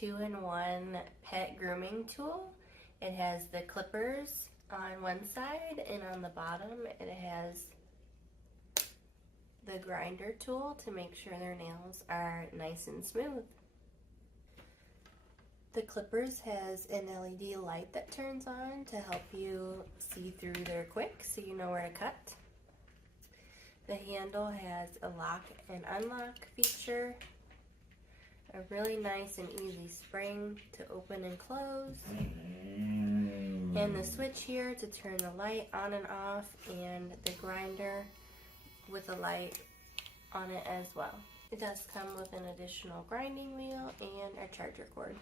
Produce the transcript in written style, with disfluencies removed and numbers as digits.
2-in-1 pet grooming tool. It has the clippers on one side, and on the bottom it has the grinder tool to make sure their nails are nice and smooth. The clippers has an LED light that turns on to help you see through there quick so you know where to cut. The handle has a lock and unlock feature, a really nice and easy spring to open and close, and the switch here to turn the light on and off, and the grinder with a light on it as well. It does come with an additional grinding wheel and a charger cord.